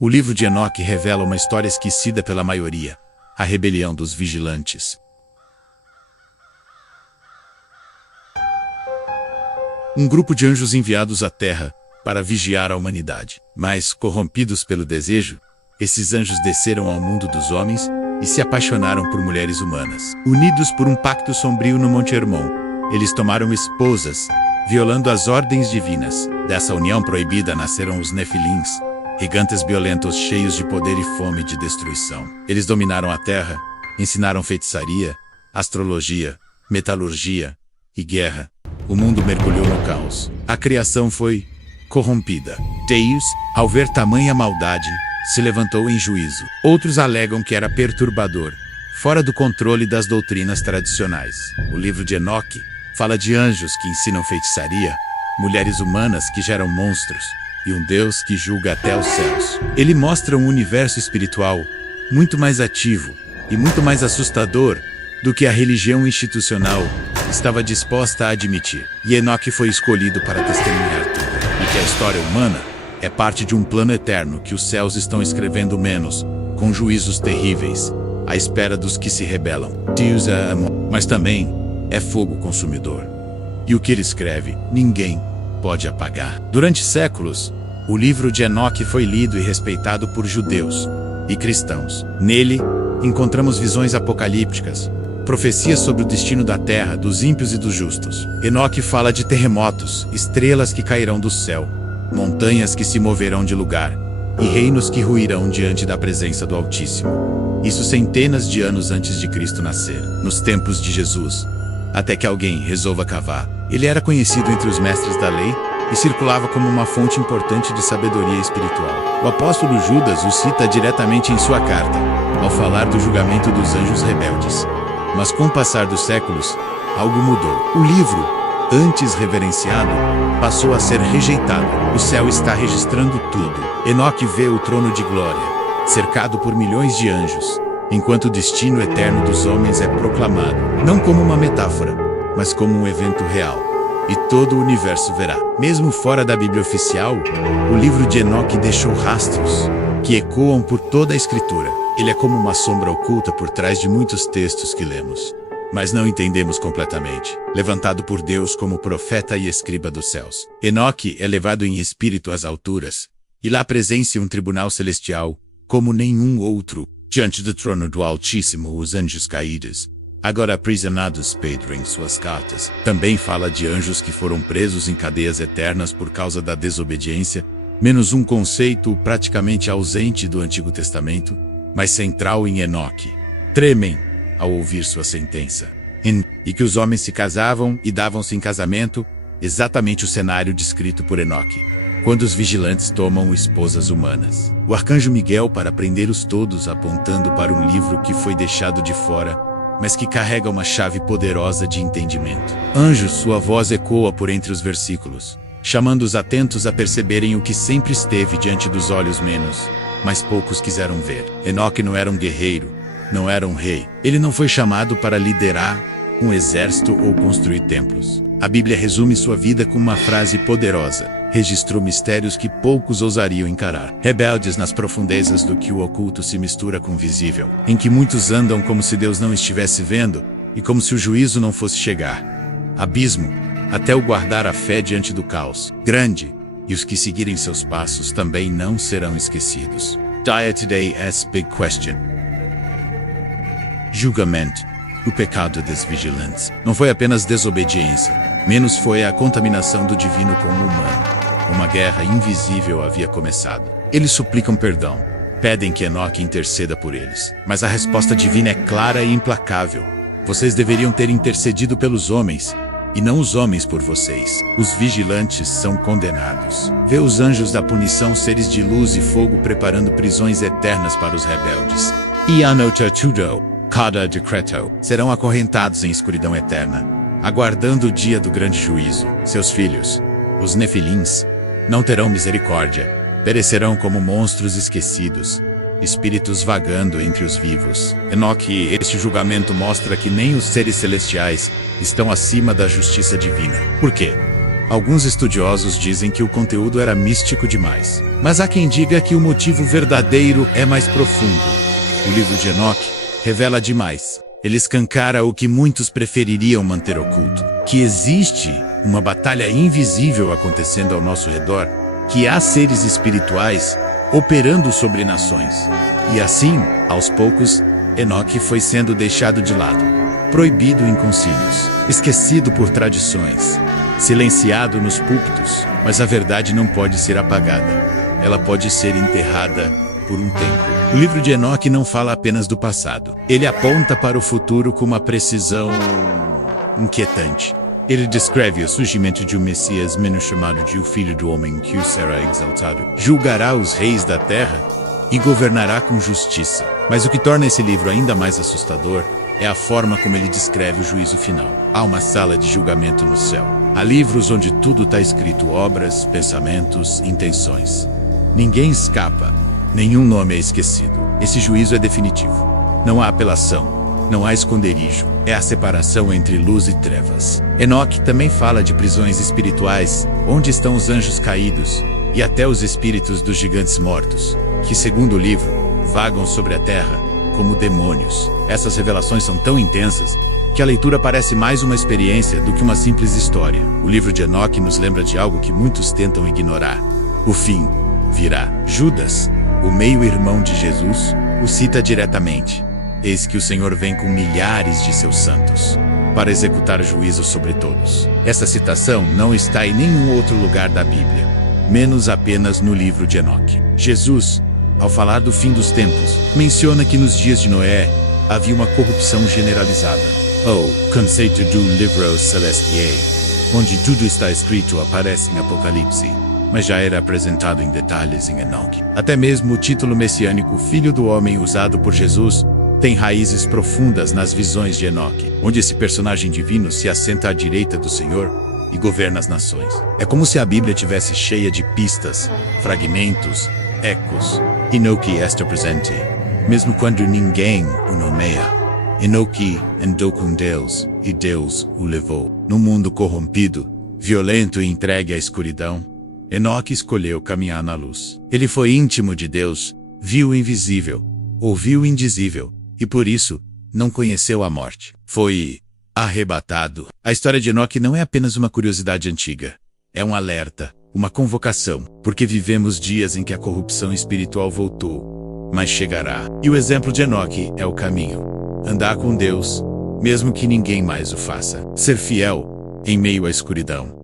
O livro de Enoque revela uma história esquecida pela maioria: a rebelião dos vigilantes. Um grupo de anjos enviados à Terra para vigiar a humanidade. Mas, corrompidos pelo desejo, esses anjos desceram ao mundo dos homens e se apaixonaram por mulheres humanas. Unidos por um pacto sombrio no Monte Hermon, eles tomaram esposas, violando as ordens divinas. Dessa união proibida nasceram os Nefilins, gigantes violentos cheios de poder e fome de destruição. Eles dominaram a terra, ensinaram feitiçaria, astrologia, metalurgia e guerra. O mundo mergulhou no caos. A criação foi corrompida. Deus, ao ver tamanha maldade, se levantou em juízo. Outros alegam que era perturbador, fora do controle das doutrinas tradicionais. O livro de Enoque fala de anjos que ensinam feitiçaria, mulheres humanas que geram monstros, e um Deus que julga até os céus. Ele mostra um universo espiritual muito mais ativo e muito mais assustador do que a religião institucional estava disposta a admitir. E Enoque foi escolhido para testemunhar tudo, e que a história humana é parte de um plano eterno que os céus estão escrevendo menos, com juízos terríveis, à espera dos que se rebelam. Deus é amor, mas também é fogo consumidor. E o que ele escreve, ninguém pode apagar. Durante séculos, o livro de Enoque foi lido e respeitado por judeus e cristãos. Nele, encontramos visões apocalípticas, profecias sobre o destino da terra, dos ímpios e dos justos. Enoque fala de terremotos, estrelas que cairão do céu, montanhas que se moverão de lugar, e reinos que ruirão diante da presença do Altíssimo. Isso centenas de anos antes de Cristo nascer, nos tempos de Jesus, até que alguém resolva cavar. Ele era conhecido entre os mestres da lei e circulava como uma fonte importante de sabedoria espiritual. O apóstolo Judas o cita diretamente em sua carta, ao falar do julgamento dos anjos rebeldes. Mas com o passar dos séculos, algo mudou. O livro, antes reverenciado, passou a ser rejeitado. O céu está registrando tudo. Enoque vê o trono de glória, cercado por milhões de anjos, enquanto o destino eterno dos homens é proclamado, não como uma metáfora, mas como um evento real. E todo o universo verá. Mesmo fora da Bíblia oficial, o livro de Enoque deixou rastros que ecoam por toda a Escritura. Ele é como uma sombra oculta por trás de muitos textos que lemos, mas não entendemos completamente. Levantado por Deus como profeta e escriba dos céus, Enoque é levado em espírito às alturas, e lá presencia um tribunal celestial, como nenhum outro. Diante do trono do Altíssimo, os anjos caídos, agora aprisionados, pedem em suas cartas. Também fala de anjos que foram presos em cadeias eternas por causa da desobediência, menos um conceito praticamente ausente do Antigo Testamento, mas central em Enoque. Tremem ao ouvir sua sentença. E que os homens se casavam e davam-se em casamento, exatamente o cenário descrito por Enoque, quando os vigilantes tomam esposas humanas. O arcanjo Miguel para prendê-los todos, apontando para um livro que foi deixado de fora, mas que carrega uma chave poderosa de entendimento. Anjos, sua voz ecoa por entre os versículos, chamando os atentos a perceberem o que sempre esteve diante dos olhos menos, mas poucos quiseram ver. Enoque não era um guerreiro, não era um rei. Ele não foi chamado para liderar um exército ou construir templos. A Bíblia resume sua vida com uma frase poderosa: registrou mistérios que poucos ousariam encarar. Rebeldes nas profundezas do que o oculto se mistura com o visível, em que muitos andam como se Deus não estivesse vendo e como se o juízo não fosse chegar. Abismo, até o guardar a fé diante do caos. Grande, e os que seguirem seus passos também não serão esquecidos. Dia Today as Big Question. Julgamento. O pecado dos vigilantes não foi apenas desobediência, menos foi a contaminação do divino com o humano. Uma guerra invisível havia começado. Eles suplicam perdão, pedem que Enoque interceda por eles. Mas a resposta divina é clara e implacável. Vocês deveriam ter intercedido pelos homens, e não os homens por vocês. Os vigilantes são condenados. Vê os anjos da punição, seres de luz e fogo, preparando prisões eternas para os rebeldes. E anotartudo, cada decreto, serão acorrentados em escuridão eterna, aguardando o dia do grande juízo. Seus filhos, os Nefilins, não terão misericórdia, perecerão como monstros esquecidos, espíritos vagando entre os vivos. Enoque, este julgamento mostra que nem os seres celestiais estão acima da justiça divina. Por quê? Alguns estudiosos dizem que o conteúdo era místico demais, mas há quem diga que o motivo verdadeiro é mais profundo. O livro de Enoque revela demais. Ele escancara o que muitos prefeririam manter oculto, que existe uma batalha invisível acontecendo ao nosso redor, que há seres espirituais operando sobre nações. E assim, aos poucos, Enoque foi sendo deixado de lado, proibido em concílios, esquecido por tradições, silenciado nos púlpitos, mas a verdade não pode ser apagada. Ela pode ser enterrada por um tempo. O livro de Enoque não fala apenas do passado. Ele aponta para o futuro com uma precisão inquietante. Ele descreve o surgimento de um Messias menos chamado de o Filho do Homem, que será exaltado, julgará os reis da terra e governará com justiça. Mas o que torna esse livro ainda mais assustador é a forma como ele descreve o juízo final. Há uma sala de julgamento no céu. Há livros onde tudo está escrito: obras, pensamentos, intenções. Ninguém escapa, nenhum nome é esquecido. Esse juízo é definitivo. Não há apelação, não há esconderijo. É a separação entre luz e trevas. Enoque também fala de prisões espirituais, onde estão os anjos caídos e até os espíritos dos gigantes mortos, que, segundo o livro, vagam sobre a terra como demônios. Essas revelações são tão intensas que a leitura parece mais uma experiência do que uma simples história. O livro de Enoque nos lembra de algo que muitos tentam ignorar. O fim virá. Judas, o meio-irmão de Jesus, o cita diretamente: eis que o Senhor vem com milhares de seus santos, para executar juízo sobre todos. Essa citação não está em nenhum outro lugar da Bíblia, menos apenas no livro de Enoque. Jesus, ao falar do fim dos tempos, menciona que nos dias de Noé havia uma corrupção generalizada. O conceito do livro celestial, onde tudo está escrito, aparece em Apocalipse, mas já era apresentado em detalhes em Enoque. Até mesmo o título messiânico Filho do Homem, usado por Jesus, tem raízes profundas nas visões de Enoque, onde esse personagem divino se assenta à direita do Senhor e governa as nações. É como se a Bíblia tivesse cheia de pistas, fragmentos, ecos. Enoque está presente, mesmo quando ninguém o nomeia. Enoque andou com Deus, e Deus o levou. No mundo corrompido, violento e entregue à escuridão, Enoque escolheu caminhar na luz. Ele foi íntimo de Deus, viu o invisível, ouviu o indizível, e por isso, não conheceu a morte. Foi arrebatado. A história de Enoque não é apenas uma curiosidade antiga. É um alerta, uma convocação, porque vivemos dias em que a corrupção espiritual voltou, mas chegará. E o exemplo de Enoque é o caminho. Andar com Deus, mesmo que ninguém mais o faça. Ser fiel em meio à escuridão.